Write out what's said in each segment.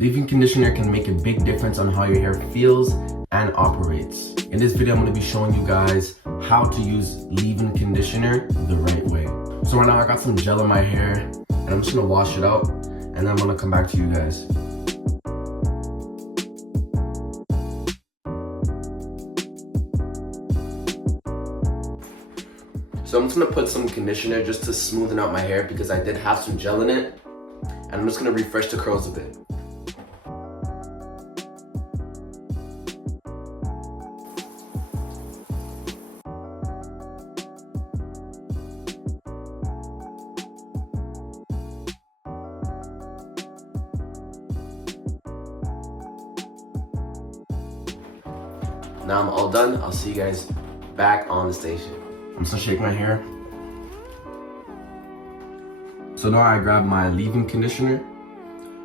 Leave-in conditioner can make a big difference on how your hair feels and operates. In this video, I'm going to be showing you guys how to use leave-in conditioner the right way. So right now I got some gel in my hair and I'm just going to wash it out and then I'm going to come back to you guys. So I'm just going to put some conditioner just to smoothen out my hair because I did have some gel in it. And I'm just going to refresh the curls a bit. Now I'm all done. I'll see you guys back on the station. I'm just gonna shake my hair. So now I grabbed my leave-in conditioner.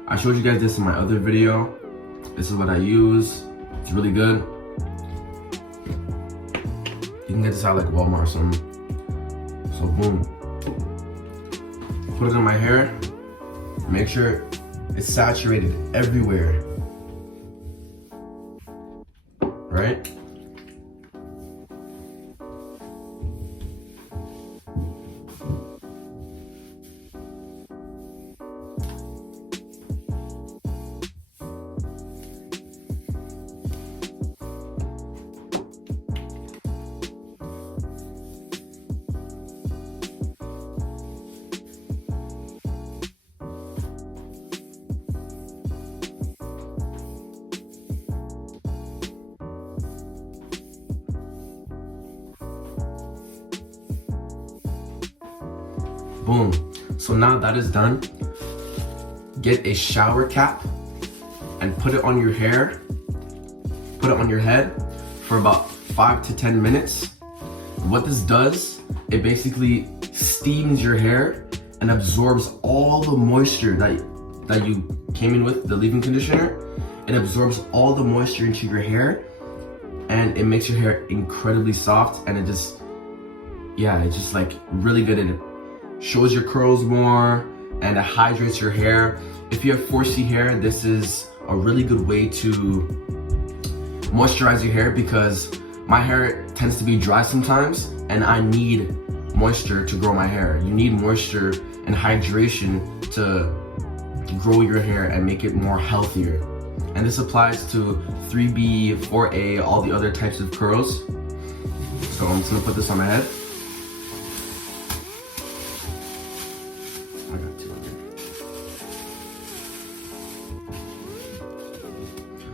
I showed you guys this in my other video. This is what I use. It's really good. You can get this out like Walmart or something. So boom. Put it in my hair. Make sure it's saturated everywhere. Right? Boom. So now that is done, get a shower cap and put it on your hair, put it on your head for about 5 to 10 minutes. What this does, it basically steams your hair and absorbs all the moisture that you came in with, the leave-in conditioner. It absorbs all the moisture into your hair and it makes your hair incredibly soft, and it's just like really good. It shows your curls more and it hydrates your hair. If you have 4C hair, this is a really good way to moisturize your hair because my hair tends to be dry sometimes and I need moisture to grow my hair. You need moisture and hydration to grow your hair and make it more healthier. And this applies to 3B, 4A, all the other types of curls. So I'm just gonna put this on my head.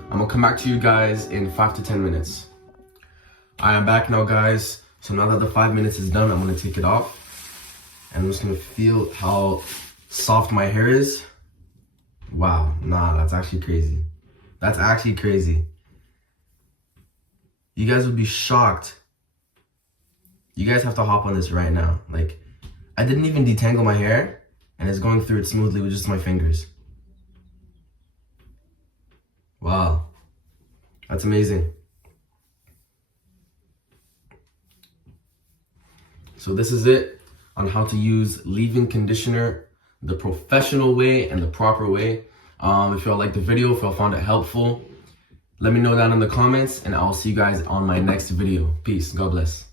I'm gonna come back to you guys in 5 to 10 minutes. I am back now, guys. So now that the 5 minutes is done, I'm gonna take it off. And I'm just gonna feel how soft my hair is. Wow, nah, that's actually crazy. That's actually crazy. You guys would be shocked. You guys have to hop on this right now. Like, I didn't even detangle my hair and it's going through it smoothly with just my fingers. Wow, that's amazing. So this is it on how to use leave-in conditioner the professional way and the proper way. If y'all liked the video, if y'all found it helpful, let me know down in the comments and I'll see you guys on my next video. Peace, God bless.